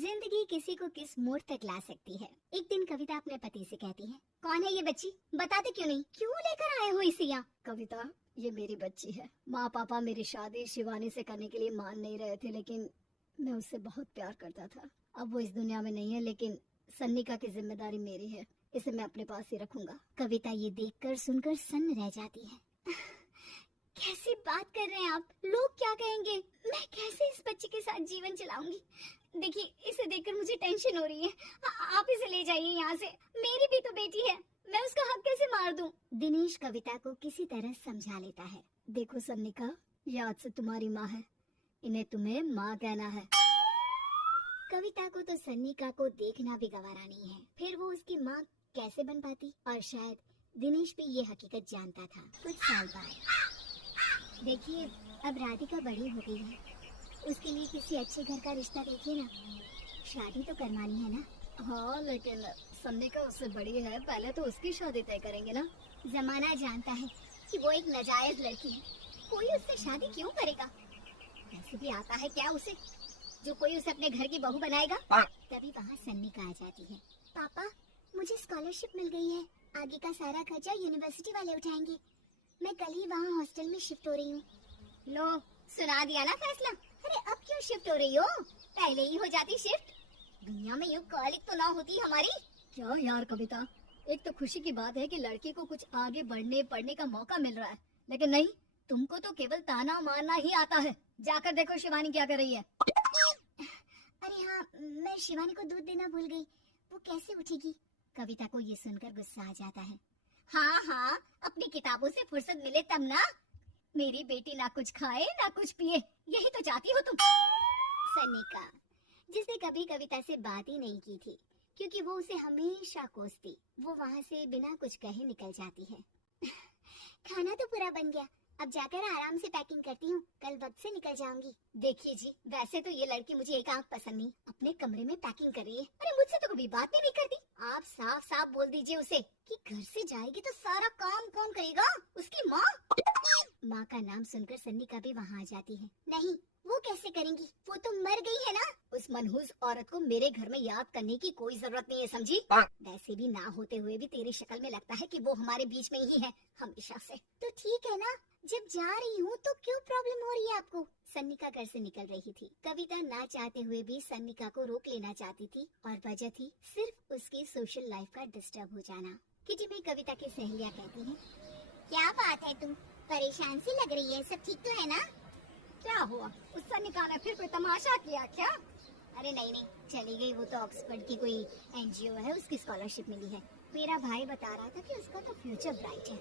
जिंदगी किसी को किस मोड़ तक ला सकती है। एक दिन कविता अपने पति से कहती है, कौन है ये बच्ची, बताते क्यों नहीं, क्यों लेकर आए हो इसे यहाँ? कविता, ये मेरी बच्ची है। माँ पापा मेरी शादी शिवानी से करने के लिए मान नहीं रहे थे, लेकिन मैं उससे बहुत प्यार करता था। अब वो इस दुनिया में नहीं है, लेकिन सन्निका की जिम्मेदारी मेरी है। इसे मैं अपने पास ही रखूंगा। कविता ये देखकर सुनकर सन्न रह जाती है। कैसी बात कर रहे हैं आप? लोग क्या कहेंगे? मैं कैसे इस बच्चे के साथ जीवन चलाऊंगी? देखिए, इसे देखकर मुझे टेंशन हो रही है। आप इसे ले जाइए यहाँ से। मेरी भी तो बेटी है, मैं उसका हक कैसे मार दूं? दिनेश कविता को किसी तरह समझा लेता है। देखो सन्निका, ये आज से तुम्हारी माँ है, इन्हें तुम्हें माँ कहना है। कविता को तो सन्निका को देखना भी गवारा नहीं है, फिर वो उसकी माँ कैसे बन पाती? और शायद दिनेश भी ये हकीकत जानता था। कुछ साल बाद देखिए, अब राधिका बड़ी हो गई है, उसके लिए किसी अच्छे घर का रिश्ता देखिए ना। शादी तो करवानी है ना? हाँ, लेकिन सन्निका उससे बड़ी है, पहले तो उसकी शादी तय करेंगे ना। जमाना जानता है कि वो एक नाजायज लड़की है, कोई उससे शादी क्यों करेगा? वैसे भी आता है क्या उसे, जो कोई उसे अपने घर की बहू बनाएगा? तभी वहाँ सन्निका आ जाती है। पापा, मुझे स्कॉलरशिप मिल गई है, आगे का सारा खर्चा यूनिवर्सिटी वाले उठाएंगे। मैं कल ही वहाँ हॉस्टल में शिफ्ट हो रही हूँ। लो, सुना दिया ना फैसला। अरे अब क्यों शिफ्ट हो रही हो? पहले ही हो जाती शिफ्ट। दुनिया में यूँ कॉलेज तो ना होती हमारी। क्या यार कविता, एक तो खुशी की बात है कि लड़की को कुछ आगे बढ़ने पढ़ने का मौका मिल रहा है, लेकिन नहीं, तुमको तो केवल ताना मारना ही आता है। जाकर देखो शिवानी क्या कर रही है। अरे हाँ, मैं शिवानी को दूध देना भूल गई, वो कैसे उठेगी? कविता को ये सुनकर गुस्सा आ जाता है। हाँ हाँ, अपनी किताबों से फुर्सत मिले तब ना। मेरी बेटी ना कुछ खाए ना कुछ पिए, यही तो चाहती हो तुम। सन्निका, जिसने कभी कविता से बात ही नहीं की थी, क्योंकि वो उसे हमेशा कोसती, वो वहाँ से बिना कुछ कहे निकल जाती है। खाना तो पूरा बन गया, अब जाकर आराम से पैकिंग करती हूँ, कल वक्त से निकल जाऊंगी। देखिए जी, वैसे तो ये लड़की मुझे एक आंख पसंद नहीं, अपने कमरे में पैकिंग कर रही है। अरे मुझसे तो कभी बात भी नहीं करती। आप साफ साफ बोल दीजिए उसे कि घर से जाएगी तो सारा काम कौन करेगा? उसकी माँ। माँ का नाम सुनकर सन्निका भी वहाँ आ जाती है। नहीं, वो कैसे करेंगी, वो तो मर गई है ना। उस मनहूस औरत को मेरे घर में याद करने की कोई जरूरत नहीं है, समझी? वैसे भी ना होते हुए भी तेरी शक्ल में लगता है कि वो हमारे बीच में ही है, हमेशा से। तो ठीक है ना, जब जा रही हूँ तो क्यों प्रॉब्लम हो रही है आपको? सन्निका घर से निकल रही थी। कविता ना चाहते हुए भी सन्निका को रोक लेना चाहती थी, और वजह थी सिर्फ उसकी सोशल लाइफ का डिस्टर्ब हो जाना। किटी में कविता की सहेलियाँ कहती हैं, क्या बात है, तुम परेशान सी लग रही है, सब ठीक तो है ना? क्या हुआ, उस सन्निका ने फिर कोई तमाशा किया क्या? अरे नहीं नहीं, चली गई, वो तो ऑक्सफोर्ड की कोई एनजीओ है, उसकी स्कॉलरशिप मिली है। मेरा भाई बता रहा था कि उसका तो फ्यूचर ब्राइट है।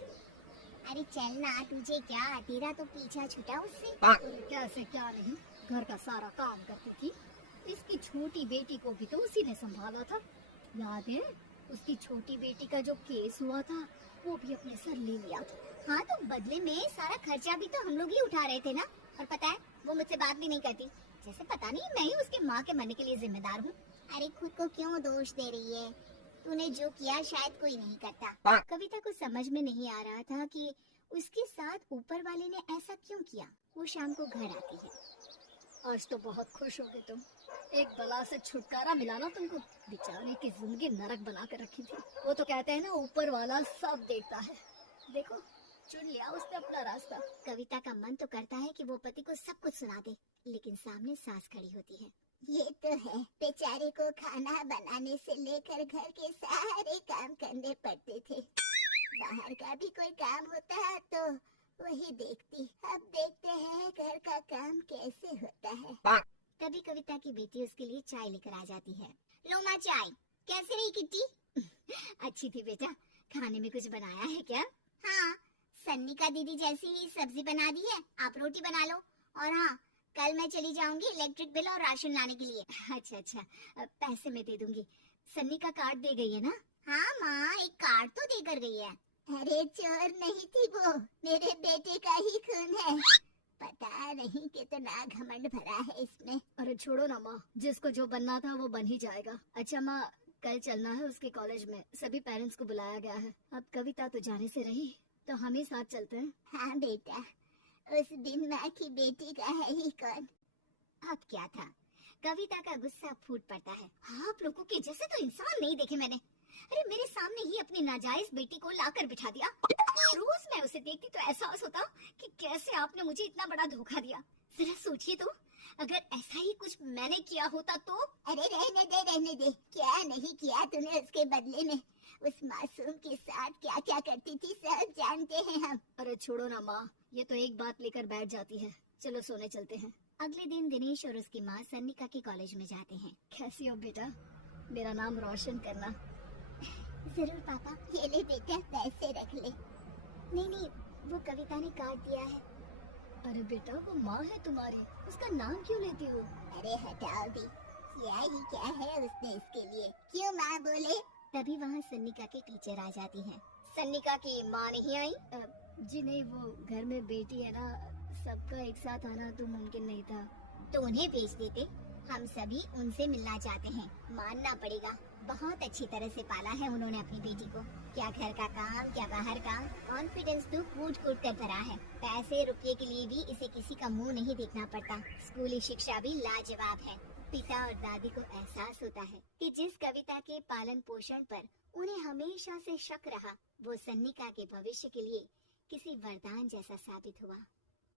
अरे चल ना, तुझे क्या, तेरा तो पीछा छूटा उससे। कैसे क्या नहीं, घर का सारा काम करती थी। इसकी छोटी बेटी को भी तो उसी ने संभाला था, याद है? उसकी छोटी बेटी का जो केस हुआ था, वो भी अपने सर ले लिया था। हाँ, तो बदले में सारा खर्चा भी तो हम लोग ही उठा रहे थे ना। और पता है, वो मुझसे बात भी नहीं करती, जैसे पता नहीं मैं ही उसके माँ के मरने के लिए जिम्मेदार हूँ। अरे खुद को क्यों दोष दे रही है? तूने जो किया शायद कोई नहीं करता। कविता को समझ में नहीं आ रहा था कि उसके साथ ऊपर वाले ने ऐसा क्यों किया। वो शाम को घर आती है। आज तो बहुत खुश होगे तुम, एक बला से छुटकारा मिला ना तुमको। बेचारे की जिंदगी नरक बना कर रखी थी। वो तो कहते हैं ना, ऊपर वाला सब देखता है। देखो, चुन लिया उसने अपना रास्ता। कविता का मन तो करता है कि वो पति को सब कुछ सुना दे, लेकिन सामने सास खड़ी होती है। ये तो है, बेचारे को खाना बनाने से लेकर घर के सारे काम करने पड़ते थे। बाहर का भी कोई काम होता तो वही देखती। अब देखते हैं घर का काम कैसे होता है। तभी कविता की बेटी उसके लिए चाय लेकर आ जाती है। लो माँ चाय। कैसे रही किट्टी? अच्छी थी बेटा, खाने में कुछ बनाया है क्या? हाँ, सन्निका दीदी जैसी ही सब्जी बना दी है, आप रोटी बना लो। और हाँ, कल मैं चली जाऊंगी इलेक्ट्रिक बिल और राशन लाने के लिए। अच्छा अच्छा, पैसे मैं दे दूंगी। सन्निका कार्ड दे गई है ना? हाँ माँ, एक कार्ड तो देकर गई है। अरे चोर नहीं थी वो, मेरे बेटे का ही खून है। पता नहीं कितना घमंड भरा है इसमें। अरे छोड़ो ना माँ, जिसको जो बनना था वो बन ही जाएगा। अच्छा माँ, कल चलना है उसके कॉलेज में, सभी पेरेंट्स को बुलाया गया है। अब कविता तो जाने से रही, तो हम ही साथ चलते हैं। हाँ बेटा, उस दिन माँ की बेटी का है ही कौन। अब क्या था, कविता का गुस्सा फूट पड़ता है। आप लोगों के जैसे तो इंसान नहीं देखे मैंने। अरे मेरे सामने ही अपनी नाजायज बेटी को लाकर बिठा दिया। रोज मैं उसे देखती तो एहसास होता कि कैसे आपने मुझे इतना बड़ा धोखा दिया। जरा सोचिए तो, अगर ऐसा ही कुछ मैंने किया होता तो। अरे रहने दे, क्या नहीं किया तूने उसके बदले में। उस मासूम के साथ क्या क्या करती थी सब जानते हैं हम। अरे छोड़ो ना माँ, ये तो एक बात लेकर बैठ जाती है। चलो सोने चलते हैं। अगले दिन दिनेश और उसकी माँ सन्निका के कॉलेज में जाते हैं। कैसी हो बेटा, मेरा नाम रोशन करना। जरूर पापा, ये ले बेटा पैसे रख ले। नहीं, वो कविता ने काट दिया है। अरे बेटा, वो माँ है तुम्हारी, उसका नाम क्यों लेती हो? अरे हटाओ दी, क्या ही क्या है उसने इसके लिए, क्यों माँ बोले। तभी वहाँ सन्निका के टीचर आ जाती हैं। सन्निका की माँ नहीं आई? जी नहीं, वो घर में बेटी है ना, सबका एक साथ आना तो मुमकिन नहीं था। तो उन्हें भेज देते, हम सभी उनसे मिलना चाहते हैं। मानना पड़ेगा, बहुत अच्छी तरह से पाला है उन्होंने अपनी बेटी को। क्या घर का काम, क्या बाहर काम, कॉन्फिडेंस तो कूट कूट कर भरा है। पैसे रुपये के लिए भी इसे किसी का मुंह नहीं देखना पड़ता। स्कूली शिक्षा भी लाजवाब है। पिता और दादी को एहसास होता है कि जिस कविता के पालन पोषण पर उन्हें हमेशा से शक रहा, वो सन्निका के भविष्य के लिए किसी वरदान जैसा साबित हुआ।